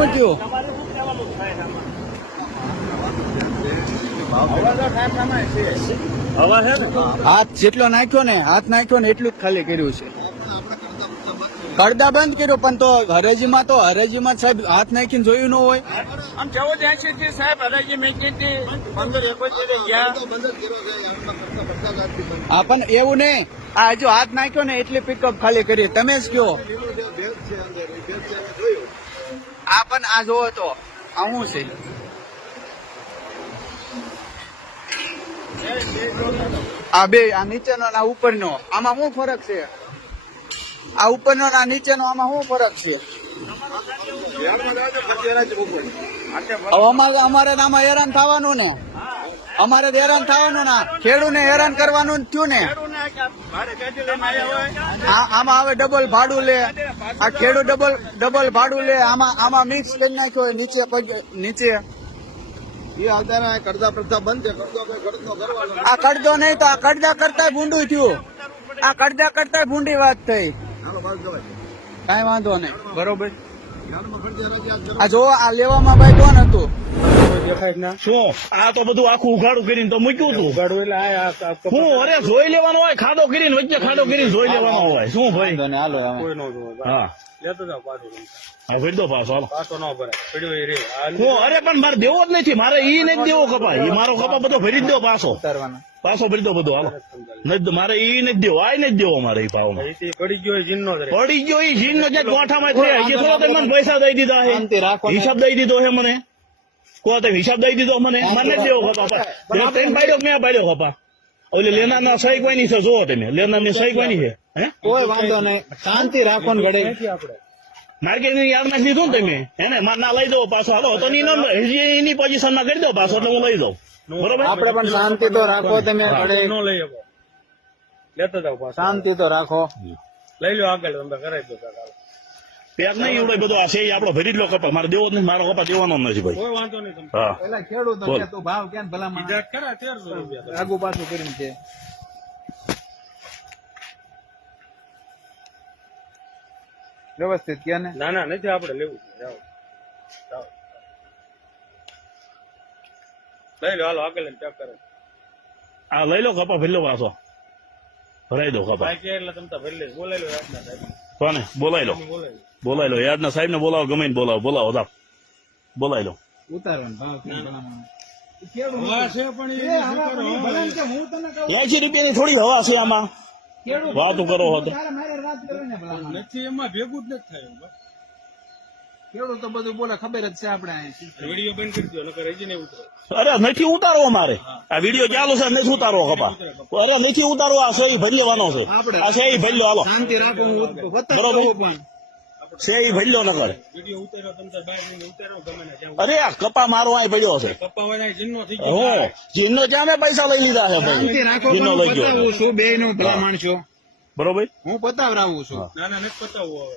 ને? હાથ જેટલો નાખ્યો ને હાથ નાખ્યો ને એટલું જ ખાલી કર્યું છે. પડદા બંધ કર્યો પણ તો હરેજીમાં તો હરેજીમાં સાહેબ હાથ નાખીને જોયું ન હોય. આમ જવો જાય છે થી સાહેબ હરાજી મેકી હતી પંદર એકોતેર ગયા. હા પણ એવું નહીં. આ હજુ હાથ નાખ્યો ને એટલી પિકઅપ ખાલી કરી. તમે જ કયો. આ પણ આ જોવો તો આ શું છે? આ બે આ નીચેનો ને આ ઉપરનો. આમાં શું ફરક છે? આ ઉપરનો આ નીચેનો આમાં શું ફરક છે? અમારે અમારે આમાં હેરાન થવાનું ને. અમારે હેરાન થવાનું ના. ખેડૂને હેરાન કરવાનું થયું ને. આમાં હવે ડબલ ભાડું લે. આ ખેડૂત ડબલ ડબલ ભાડું લે. આમાં આમાં મિક્સ કરી નાખ્યો હોય નીચે પગ નીચે. કરતા પ્રથા બંધ આ કરદો નહીં તો આ કડદા કરતા ભૂંડું થયું. આ કડદા કરતા ભૂંડી વાત થઈ. કાંઈ વાંધો નહીં. બરોબર. આ જો આ લેવામાં ભાઈ કોણ હતું? શું? આ તો બધું આખું ઉઘાડું કરીને તો મૂક્યું હતું હું અરે જોઈ લેવાનો હોય ખાડો કરીને વચ્ચે ખાડો કરીને જોઈ લેવાનો હોય. શું ભાઈ? હા. લેતો જાઓ પાછું હા ભરી દો પાછો હાલો. પાછો ન ભરાય. રે. હું અરે પણ મારે દેવો જ નથી. મારે ઈ નથી દેવો કપા ઈ મારો કપા બધો ભરી જ દો પાછો. પાછો ભરી દો બધો હાલો. નથી મારે ઈ નથી દેવો. આ નથી દેવો મારે ઈ ભાવમાં પડી ગયો એ જીનનો પડી ગયો ઈ જીન નો ગોઠામાં થોડો મને પૈસા દઈ દીધા હે. શાંતિ રાખો ને. હિસાબ દઈ દીધો હે મને. કહો તમે હિસાબ દઈ દીધો મને મને નથી દેવો બે ત્રણ પાડ્યો મેં પાડ્યો કપા ઓલે લેનાર ના સહી કોઈની છે જોવો તમે લેનારની સહી કોઈની છે હે કોઈ વાંધો નહીં શાંતિ રાખો ને ઘડે માર્કેટની યાદ નાખી લીધું ને તમે એને માર ના લઈ દો પાછો હાલો તો ની નંબર હજી એની પોઝિશનમાં કરી દો પાછો એટલે હું લઈ દઉં બરોબર આપણે પણ શાંતિ તો રાખો તમે ઘડી ન લઈ લેતો જાઓ પાછો શાંતિ તો રાખો લઈ લો આગળ તમે કરાવી દો કાકા. પેક નહીં એવડો બધો આ છે આપડો ભરી જ લો કપા. મારે દેવો નથી મારો કપા દેવાનો નથી ભાઈ. કોઈ વાંધો નહીં હા. પેલા ખેડૂતો તો ભાવ કેમ ભલા કીધા ખરા તેરસો રૂપિયા આગુ પાછું કરીને છે. વ્યવસ્થિત ક્યાં ને? ના ના નથી આપણે લેવું. લઈ લો હાલો આગળ ચેક કરો. આ લઈ લો કપા ભરી લો પાછો. ભરાઈ દો કપા. કે એટલે તમે તો ભરી લેજો બોલાઈ લો કોને? બોલાઈ લો. બોલાઈ લો. બોલાઈ લો. યાદના સાહેબ ને બોલાવો ગમે ને બોલાવો. બોલાવો દા બોલાઈ લો. એસી રૂપિયાની થોડી હવા છે આમાં. વાતો કરો હો તો તારે મારે વાત કરવાની ભલામાં નથી એમાં ભેગું જ નથી થયું બસ. બધું બોલે ખબર જ છે આપણે વીડિયો બંધ કરી દો નકર હજી નહીં ઉતરે. અરે નથી ઉતારવો મારે. આ વીડિયો ચાલુ છે નથી ઉતારવો કપા. અરે નથી ઉતારવો આ સહી ભરી લેવાનો છે. આ સહી ભરી લો હાલો. શાંતિ રાખો બરોબર. રહું એ સહી ભરી લો નકર વીડિયો ઉતાર્યો તમે તાર બહાર જઈને ઉતારો ગમે ને જ્યાં અરે આ કપા મારો અહીં પડ્યો છે કપ્પા હોય ને જીનનો થઈ ગયો. હું જીનો ક્યાં મેં પૈસા લઈ લીધા છે ભાઈ? જીનનો લઈ ગયો છું. બે નું ભલા માણસો બરોબર? હું પતાવરાવું છું. ના ના નથી પતાવવું હવે.